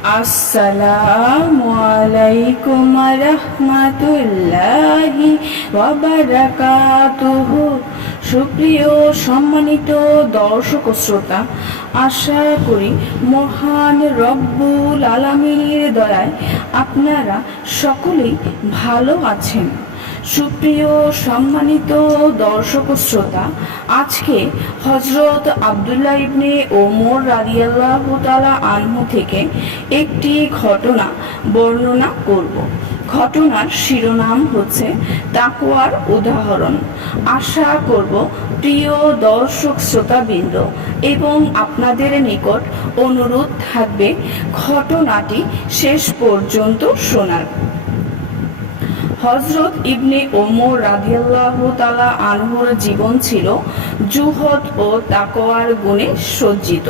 আসসালামু আলাইকুম রাহমাতুল্লাহি ওয়া বারাকাতুহু। সুপ্রিয় সম্মানিত দর্শক ও শ্রোতা, আশা করি মহান রব্বুল আলামিনের দয়ায় আপনারা সকলেই ভালো আছেন। সুপ্রিয় সম্মানিত দর্শক ও শ্রোতা, আজকে হযরত আব্দুল্লাহ ইবনে ওমর রাদিয়াল্লাহু তাআলা আনহু থেকে একটি ঘটনা বর্ণনা করব। ঘটনার শিরোনাম হচ্ছে তাকওয়ার উদাহরণ। আশা করব প্রিয় দর্শক শ্রোতাবৃন্দ এবং আপনাদের নিকট অনুরোধ থাকবে ঘটনাটি শেষ পর্যন্ত শোনার। হযরত ইবনে ওমর রাদিয়াল্লাহু তাআলা আনহুর জীবন ছিল জুহদ ও তাকওয়ার গুণে সজ্জিত।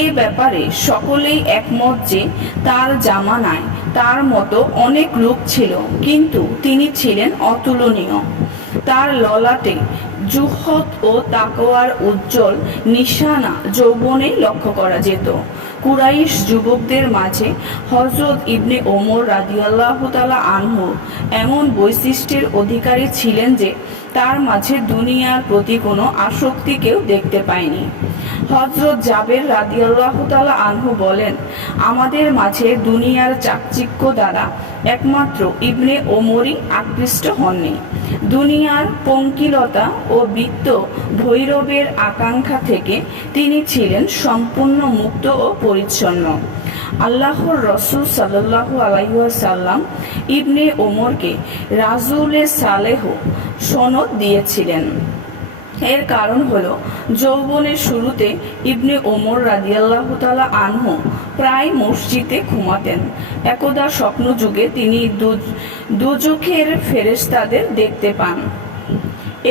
এ ব্যাপারে সকলেই একমত যে তার জামানায় তার মতো অনেক লোক ছিল, কিন্তু তিনি ছিলেন অতুলনীয়। তার ললাটে জুহদ ও তাকওয়ার উজ্জ্বল নিশানা যৌবনেই লক্ষ্য করা যেত। কুরাইশ যুবকদের মাঝে হযরত ইবনে ওমর রাদিয়াল্লাহু তাআলা আনহু এমন বৈশিষ্ট্যের অধিকারী ছিলেন যে তার মাঝে দুনিয়ার প্রতি কোনো আসক্তি কেউ দেখতে পায়নি। হযরত জাবের রাদিয়াল্লাহু তাআলা আনহু বলেন, আমাদের মাঝে দুনিয়ার চাকচিক্য দ্বারা একমাত্র ইবনে ওমরই আকৃষ্ট হননি। দুনিয়ার পঙ্কিলতা ও বিত্ত ভৈরবের আকাঙ্ক্ষা থেকে তিনি ছিলেন সম্পূর্ণ মুক্ত ও পরিচ্ছন্ন। আল্লাহর রসূল সাল্লাল্লাহু আলাইহি ওয়াসাল্লাম ইবনে ওমরকে রাজুলে সালেহ সনদ দিয়েছিলেন। এর কারণ হলো যৌবনের শুরুতে ইবনে ওমর রাদিয়াল্লাহু তাআলা আনহু প্রায় মসজিদে ঘুমাতেন। একদা স্বপ্নযুগে তিনি দোজখের ফেরেশতাদের দেখতে পান।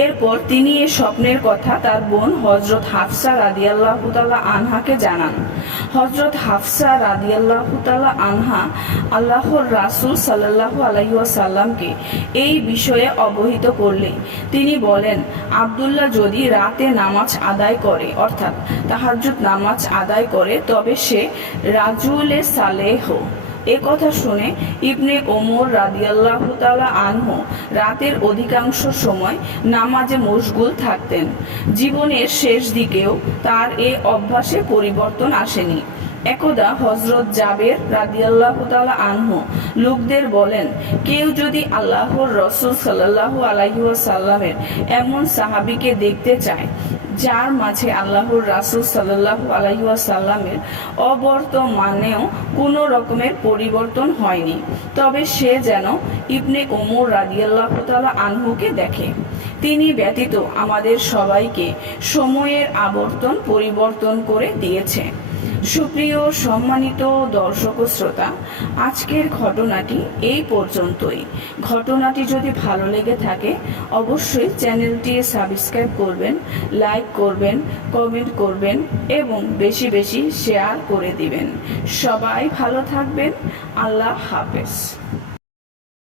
এরপর তিনি এই স্বপ্নের কথা তার বোন হযরত হাফসা রাদিয়াল্লাহু তাআলা আনহাকে জানান। হযরত হাফসা রাদিয়াল্লাহু তাআলা আনহা আল্লাহর রাসূল সাল্লাল্লাহু আলাইহি ওয়াসাল্লামকে এই বিষয়ে অবহিত করলে তিনি বলেন, আব্দুল্লাহ যদি রাতে নামাজ আদায় করে, অর্থাৎ তাহাজ্জুদ নামাজ আদায় করে, তবে সে রাজুলে সালেহ। এ কথা শুনে ইবনে ওমর রাদিয়াল্লাহু তাআলা আনহু রাতের অধিকাংশ সময় নামাজে মশগুল থাকতেন। জীবনের শেষ দিকেও তার এ অভ্যাসে পরিবর্তন আসেনি। একদা হযরত জাবের রাদিয়াল্লাহু তাআলা আনহু লোকদের বলেন, কেউ যদি আল্লাহর রাসূল সাল্লাল্লাহু আলাইহি ওয়াসাল্লামের এমন সাহাবীকে দেখতে চায় যার মাঝে আল্লাহর রাসূল সাল্লাল্লাহু আলাইহি ওয়াসাল্লামের অবর্তমানেও কোনো রকমের পরিবর্তন হয়নি, তবে সে যেন ইবনে ওমর রাদিয়াল্লাহু তাআলা আনহুকে দেখে। তিনি ব্যতীত আমাদের সবাইকে সময়ের আবর্তন পরিবর্তন করে দিয়েছে। সুপ্রিয় সম্মানিত দর্শক ও শ্রোতা, আজকের ঘটনাটি এই পর্যন্তই। ঘটনাটি যদি ভালো লেগে থাকে অবশ্যই চ্যানেলটি সাবস্ক্রাইব করবেন, লাইক করবেন, কমেন্ট করবেন এবং বেশি বেশি শেয়ার করে দিবেন। সবাই ভালো থাকবেন। আল্লাহ হাফেজ।